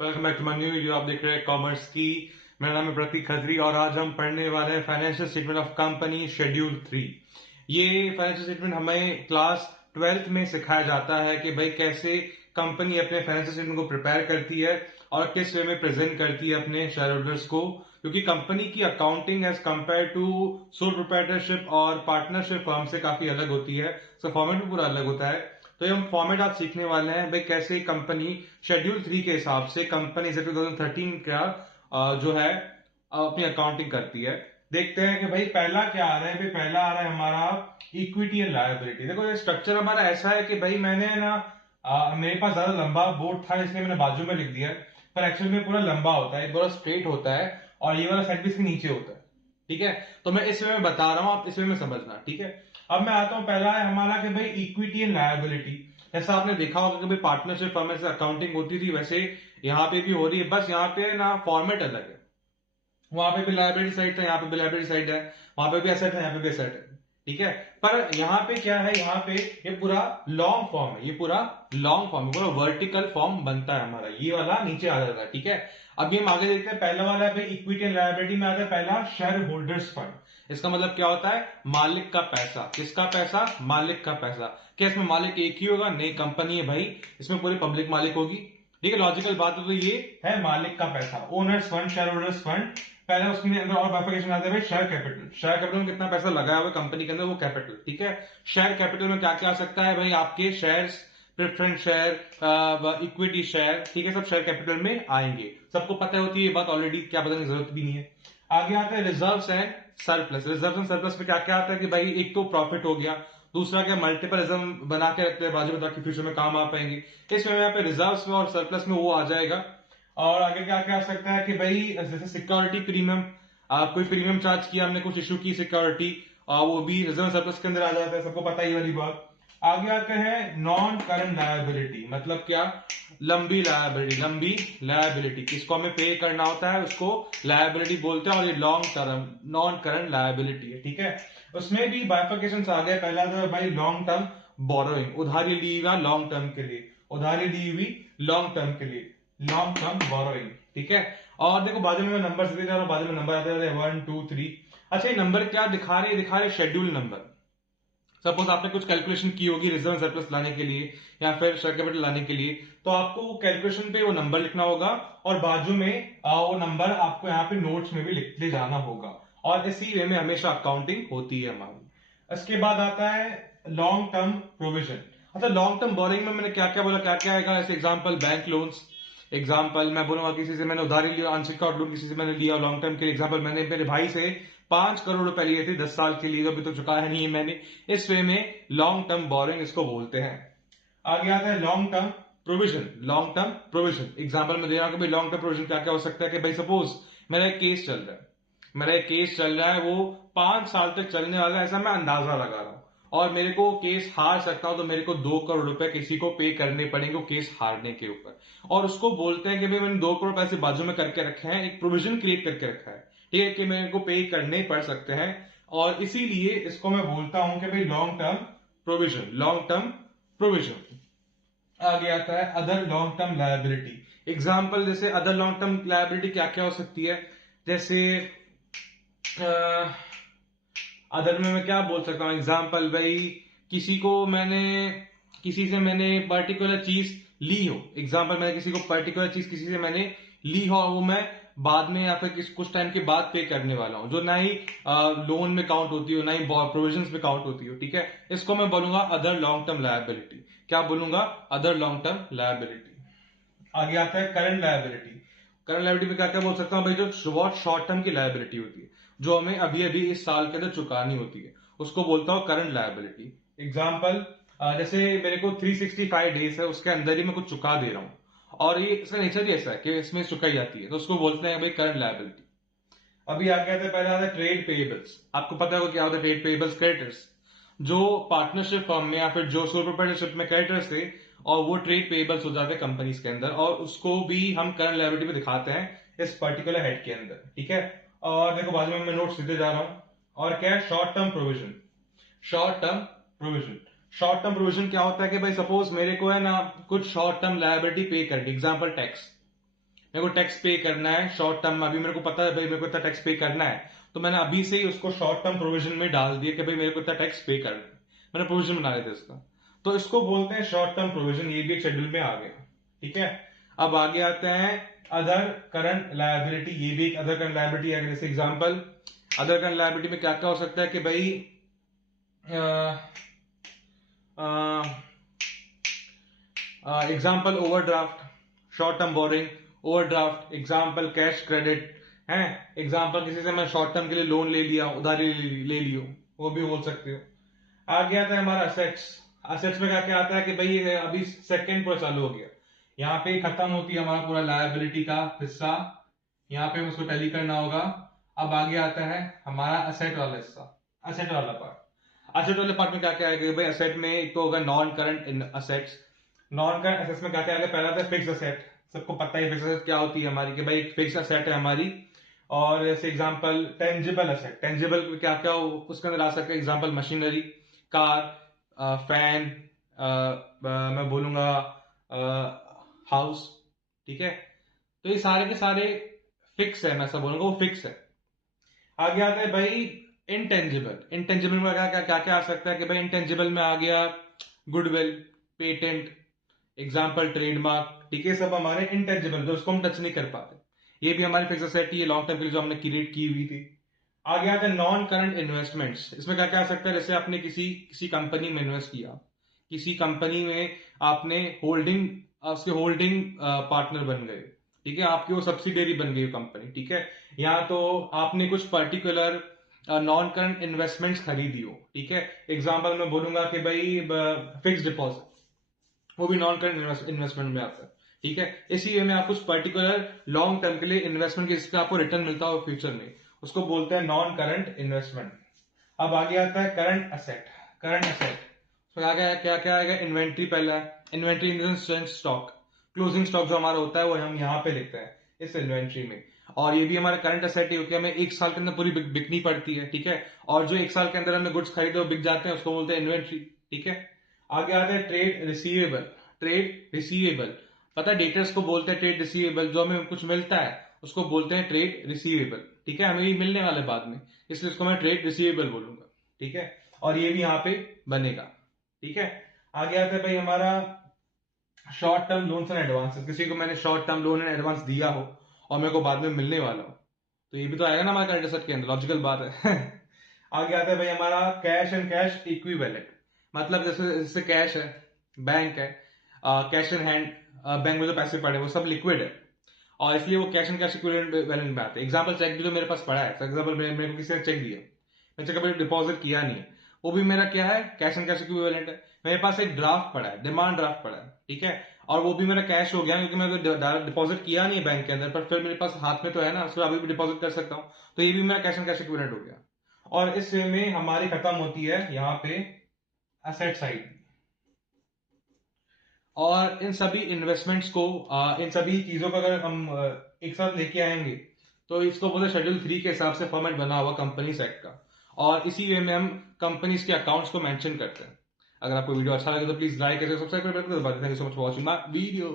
Welcome back to my new video. आप देख रहे हैं कॉमर्स की। मेरा नाम है प्रतीक खत्री और आज हम पढ़ने वाले हैं financial statement of company schedule 3। ये फाइनेंशियल स्टेटमेंट हमें क्लास 12th में सिखाया जाता है कि भाई कैसे कंपनी अपने फाइनेंशियल स्टेटमेंट को प्रिपेयर करती है और किस वे में प्रेजेंट करती है अपने शेयर होल्डर्स को, क्योंकि कंपनी की accounting as compare to sole proprietorship और पार्टनरशिप फर्म से काफी अलग होती है। सो फॉर्मेट भी पूरा अलग होता है। तो ये हम फॉर्मेट आज सीखने वाले हैं भाई कैसे कंपनी शेड्यूल 3 के हिसाब से कंपनी 2013 का जो है अपनी अकाउंटिंग करती है। देखते हैं कि भाई पहला क्या आ रहा है। भाई पहला आ रहा है हमारा इक्विटी एंड लायबिलिटी। देखो ये स्ट्रक्चर हमारा ऐसा है कि भाई मैंने ना मेरे पास ज्यादा लंबा बोर्ड था इसलिए मैंने बाजू में लिख दिया, पर एक्चुअली में पूरा लंबा होता है, पूरा स्ट्रेट होता है और ये वाला साइड भी इसके नीचे होता है। ठीक है, तो मैं इस वे में बता रहा हूं, आप इस वे में समझना। ठीक है, अब मैं आता हूं, पहला है हमारा कि भाई इक्विटी एंड लायबिलिटी। जैसा आपने देखा होगा कि भाई पार्टनरशिप फर्म से अकाउंटिंग होती थी, वैसे यहाँ पे भी हो रही है, बस यहाँ पे ना फॉर्मेट अलग है। वहां पे भी लाइब्रेरी साइड था, यहाँ पे भी लाइब्रेरी साइड है, वहां पे भी एसेट है, यहाँ पे भी एसेट है। ठीक है, पर यहाँ पे क्या है, यहाँ पे ये पूरा लॉन्ग फॉर्म है, ये पूरा लॉन्ग फॉर्म है, पूरा वर्टिकल फॉर्म बनता है हमारा, ये वाला नीचे आ जाता है। ठीक है, अभी हम आगे देखते हैं। पहला वाला है इक्विटी एंड लायबिलिटी में आता है पहला शेयर होल्डर्स फंड। इसका मतलब क्या होता है, मालिक का पैसा। किसका पैसा, मालिक का पैसा। क्या इसमें मालिक एक ही होगा? नहीं, कंपनी है भाई, इसमें पूरी पब्लिक मालिक होगी। ठीक है, लॉजिकल बात है। तो ये है मालिक का पैसा, owner's fund, share holders fund. पहले उसके अंदर और बाइफिकेशन आते हैं शेयर कैपिटल। शेयर कैपिटल में कितना पैसा लगाया हुआ कंपनी के अंदर, वो कैपिटल। ठीक है, शेयर कैपिटल में क्या क्या आ सकता है भाई, आपके shares, preference share, equity share, ठीक है, सब शेयर कैपिटल में आएंगे। सबको पता होती है ये बात ऑलरेडी, क्या बताने की जरूरत भी नहीं है। आगे आता है reserves and surplus. Reserve and surplus में क्या क्या आता है कि भाई एक तो प्रॉफिट हो गया, दूसरा क्या मल्टीपल रिजर्व बना के रखते हैं बाजू में ताकि फ्यूचर में काम आ पाएंगे। इसमें यहाँ पे रिजर्व्स में और सरप्लस में वो आ जाएगा। और आगे क्या क्या आ सकता है कि भाई जैसे सिक्योरिटी प्रीमियम, कोई प्रीमियम चार्ज किया हमने, कुछ इशू की सिक्योरिटी, वो भी रिजर्व सरप्लस के अंदर आ जाता है, सबको पता ही वाली बात। आगे आते हैं नॉन करंट लायबिलिटी। मतलब क्या, लंबी लायबिलिटी। लंबी लायबिलिटी किसको हमें पे करना होता है उसको लायबिलिटी बोलते हैं, और ये long term non current liability है। ठीक है, उसमें भी बाइफिकेशन आ गए। पहला तो है भाई लॉन्ग टर्म बोरोइंग, उधारी ली हुई लॉन्ग टर्म के लिए, उधारी ली हुई लॉन्ग टर्म के लिए, लॉन्ग टर्म बोरोइंग। ठीक है, और देखो बाजू में मैं नंबर देते जा रहा हूं, बाजू में नंबर आते हैं 1 2 3। अच्छा, ये नंबर क्या दिखा रहे हैं, दिखा रहे शेड्यूल नंबर। सपोज आपने कुछ कैलकुलेशन की होगी रिजर्व सरप्लस लाने के लिए या फिर शेयर कैपिटल लाने के लिए, तो आपको कैलकुलेशन पे वो नंबर लिखना होगा और बाजू में वो नंबर आपको यहाँ पे नोट्स में भी लिखते जाना होगा, और इसी वे में हमेशा अकाउंटिंग होती है हमारी। इसके बाद आता है लॉन्ग टर्म प्रोविजन। अच्छा, लॉन्ग टर्म बोरिंग में मैंने क्या क्या बोला, क्या क्या आएगा, जैसे एग्जाम्पल बैंक लोन्स। एग्जाम्पल मैं बोलूंगा किसी से मैंने उधारी लिया, अनसिक्योर्ड लोन किसी से मैंने लिया लॉन्ग टर्म के लिए। एग्जाम्पल मैंने मेरे भाई से 5 करोड़ रुपए लिए थे 10 साल के लिए, अभी तो चुकाया नहीं है मैंने। इस वे में लॉन्ग टर्म बोरिंग इसको बोलते हैं। आगे आता है long term provision. Long term provision example में दे रहा हूं कि भाई लॉन्ग टर्म प्रोविजन क्या क्या हो सकता है कि भाई सपोज मेरा एक केस चल रहा है, मेरा एक केस चल रहा है, वो 5 साल तक चलने वाला है, ऐसा मैं अंदाजा लगा रहा हूं, और मेरे को केस हार सकता हूं, तो मेरे को 2 करोड़ रुपए किसी को पे करने पड़ेंगे वो केस हारने के ऊपर। और उसको बोलते हैं कि भाई मैंने 2 करोड़ पैसे बाजू में करके रखे हैं, एक प्रोविजन क्रिएट करके रखा है, ठीक है, कि मेरे को पे करने पड़ सकते हैं, और इसीलिए इसको मैं बोलता हूं कि भाई long term provision, long term provision. आगे आता है other long term liability. Example जैसे अदर लॉन्ग टर्म लायबिलिटी क्या क्या हो सकती है, जैसे अदर में मैं क्या बोल सकता हूं, एग्जाम्पल भाई किसी को मैंने, किसी से मैंने पर्टिकुलर चीज ली हो, एग्जाम्पल मैंने किसी को पर्टिकुलर चीज किसी से मैंने ली हो, और वो मैं बाद में या फिर कुछ टाइम के बाद पे करने वाला हूं, जो ना ही लोन में काउंट होती हो ना ही प्रोविजंस में काउंट होती हो। ठीक है, इसको मैं बोलूंगा अदर लॉन्ग टर्म लायबिलिटी। क्या बोलूंगा, अदर लॉन्ग टर्म लायबिलिटी। आगे आता है करंट लायबिलिटी। करंट लायबिलिटी में क्या क्या बोल सकता हूं भाई, जो बहुत शॉर्ट टर्म की लायबिलिटी होती है, जो हमें अभी अभी इस साल के अंदर चुकानी होती है, उसको बोलता हूं करंट लायबिलिटी। एग्जाम्पल जैसे मेरे को 365 डेज है, उसके अंदर ही मैं कुछ चुका दे रहा हूं, और ये इसका नेचर ही ऐसा है कि इसमें चुकाई जाती है, तो उसको बोलते हैं भाई करंट लायबिलिटी। अभी आगे आते हैं, पहले आता है ट्रेड पेएबल्स। आपको पता होगा क्या होता है ट्रेड पेएबल्स, क्रेडिटर्स। जो पार्टनरशिप फर्म में या फिर जो सोल प्रोप्राइटरशिप में क्रेडिटर्स थे, और वो ट्रेड पेएबल्स हो जाते हैं कंपनीज के अंदर, और उसको भी हम करंट लायबिलिटी में दिखाते हैं इस पर्टिकुलर हेड के अंदर। ठीक है, और देखो बाजू में मैं नोट सीधे जा रहा हूं, और क्या है short term provision. Short term provision, short term provision क्या होता है कि भाई सपोज मेरे को है ना कुछ शॉर्ट टर्म लायबिलिटी पे करनी, एग्जाम्पल टैक्स। मेरे को टैक्स पे करना है शॉर्ट टर्म में, अभी मेरे को पता है भाई मेरे को इतना टैक्स पे करना है, तो मैंने अभी से ही उसको शॉर्ट टर्म प्रोविजन में डाल दिया कि भाई मेरे को इतना टैक्स पे करना है, मैंने प्रोविजन बना लिया था इसका। तो इसको बोलते हैं शॉर्ट टर्म प्रोविजन, ये भी एक शेड्यूल में आ गया। ठीक है, अब आगे आते हैं अदर करंट लायबिलिटी, ये भी एक अदर करंट लायबिलिटी है। जैसे एग्जांपल अदर करंट लायबिलिटी में क्या क्या हो सकता है कि भाई example overdraft, short term borrowing, overdraft, example cash credit है, एग्जाम्पल किसी से मैं शॉर्ट टर्म के लिए लोन ले लिया, उधारी ले लियो, वो भी बोल सकते हो। आगे आता है हमारा असेट्स। असेट्स में क्या क्या आता है कि भाई अभी सेकंड पूरा चालू हो गया, यहाँ पे खत्म होती है हमारा पूरा लायबिलिटी का हिस्सा, यहाँ पे उसको टैली करना होगा। अब आगे आता है हमारा असेट वाला हिस्सा, असेट वाला पार्ट। असेट वाले पार्ट में क्या क्या आएगा भाई, असेट में एक तो होगा non current assets. Non current assets में क्या क्या आएगा, पहला था फिक्स असेट, सबको पता है फिक्स असेट क्या होती है हमारी, कि भाई एक फिक्स असेट है हमारी। और जैसे एग्जांपल टेंजिबल असेट, टेंजिबल क्या क्या उसके अंदर आ सकता है, एग्जांपल मशीनरी, कार, फैन, मैं बोलूंगा हाउस। ठीक है, तो ये सारे के सारे फिक्स है, मैं ऐसा बोलूंगा वो फिक्स है। आगे आता है भाई इंटेंजिबल। इंटेंजिबल में क्या क्या क्या क्या आ सकता है कि भाई इंटेंजिबल में आ गया गुडविल, पेटेंट, एग्जाम्पल ट्रेडमार्क। ठीक है, सब हमारे इंटेंजिबल जो उसको हम टच नहीं कर पाते, ये भी हमारी फिक्स एसेट ही है लॉन्ग टर्म के लिए जो हमने क्रिएट की हुई थी। आगे आते हैं नॉन करंट इन्वेस्टमेंट्स। इसमें क्या क्या आ सकता है, जैसे आपने किसी किसी कंपनी में इन्वेस्ट किया, किसी कंपनी में आपने होल्डिंग, उसके होल्डिंग पार्टनर बन गए। ठीक है, आपकी वो सब्सिडियरी बन गई कंपनी। ठीक है, या तो आपने कुछ पर्टिकुलर नॉन करंट इन्वेस्टमेंट्स खरीदी हो। ठीक है, एग्जांपल मैं बोलूंगा कि भाई फिक्स डिपॉजिट, वो भी नॉन करंट इन्वेस्टमेंट में आता है। ठीक है, इसी वे में आप कुछ पर्टिकुलर लॉन्ग टर्म के लिए इन्वेस्टमेंट के जिसका आपको रिटर्न मिलता हो फ्यूचर में, उसको बोलते हैं नॉन करंट इन्वेस्टमेंट। अब आगे आता है करंट असेट। करंट असेट तो क्या क्या क्या आएगा, इन्वेंट्री पहला है, inventory in stock, closing stock जो हमारा होता है वो हम यहाँ पे लिखते हैं इस इन्वेंट्री में। और ये भी हमारा करंट असेट ही होती है, हमें एक साल के अंदर पूरी बिकनी पड़ती है। ठीक है, और जो एक साल के अंदर हमने गुड्स खरीदे वो बिक जाते हैं, उसको बोलते हैं इन्वेंट्री। ठीक है, आगे आता है ट्रेड रिसीवेबल। ट्रेड रिसीवेबल पता है, डेटर्स को बोलते हैं ट्रेड रिसीवेबल, जो हमें कुछ मिलता है उसको बोलते हैं ट्रेड रिसीवेबल। ठीक है, हमें ये मिलने वाले बाद में, इसलिए उसको मैं ट्रेड रिसीवेबल बोलूंगा। ठीक है, और ये भी यहाँ पे बनेगा। ठीक है, आगे आता है भाई हमारा short term loans and advances. किसी को मैंने short term loan and advance दिया हो और मेरे को बाद में मिलने वाला हो, तो ये भी तो आएगा ना हमारे करंट एसेट के अंदर, लॉजिकल बात है। आगे आता है भाई हमारा कैश एंड कैश इक्विवेलेंट। मतलब जैसे जैसे कैश है, बैंक है, कैश इन हैंड, बैंक में जो पैसे पड़े वो सब लिक्विड है, और इसलिए वो कैश एंड कैश इक्विवेलेंट में आते हैं। एग्जाम्पल चेक भी तो मेरे पास पड़ा है, फॉर एग्जाम्पल मेरे को किसी ने चेक दिया, मैंने कभी डिपॉजिट किया नहीं है, वो भी मेरा क्या है, कैश एंड कैश इक्विवेलेंट है। मेरे पास एक ड्राफ्ट पड़ा है, डिमांड ड्राफ्ट पड़ा है। ठीक है, और वो भी मेरा कैश हो गया क्योंकि मैंने डायरेक्ट डिपॉजिट किया नहीं है बैंक के अंदर, पर फिर मेरे पास हाथ में तो है ना, उसको अभी भी डिपॉजिट कर सकता हूं, तो ये भी मेरा कैश एंड कैश इक्विवेलेंट हो गया। और इस वे में हमारी खत्म होती है यहाँ पे एसेट साइड। और इन सभी इन्वेस्टमेंट्स को, इन सभी चीजों को अगर हम एक साथ लेके आएंगे तो इसको बोलते हैं शेड्यूल 3 के हिसाब से फॉर्मेट बना हुआ कंपनीज एक्ट का, और इसी वे में हम कंपनीज के अकाउंट्स को मेंशन करते हैं। अगर आपको वीडियो अच्छा लगे तो प्लीज लाइक करें, सब्सक्राइब करें, thank you so much for watching my video.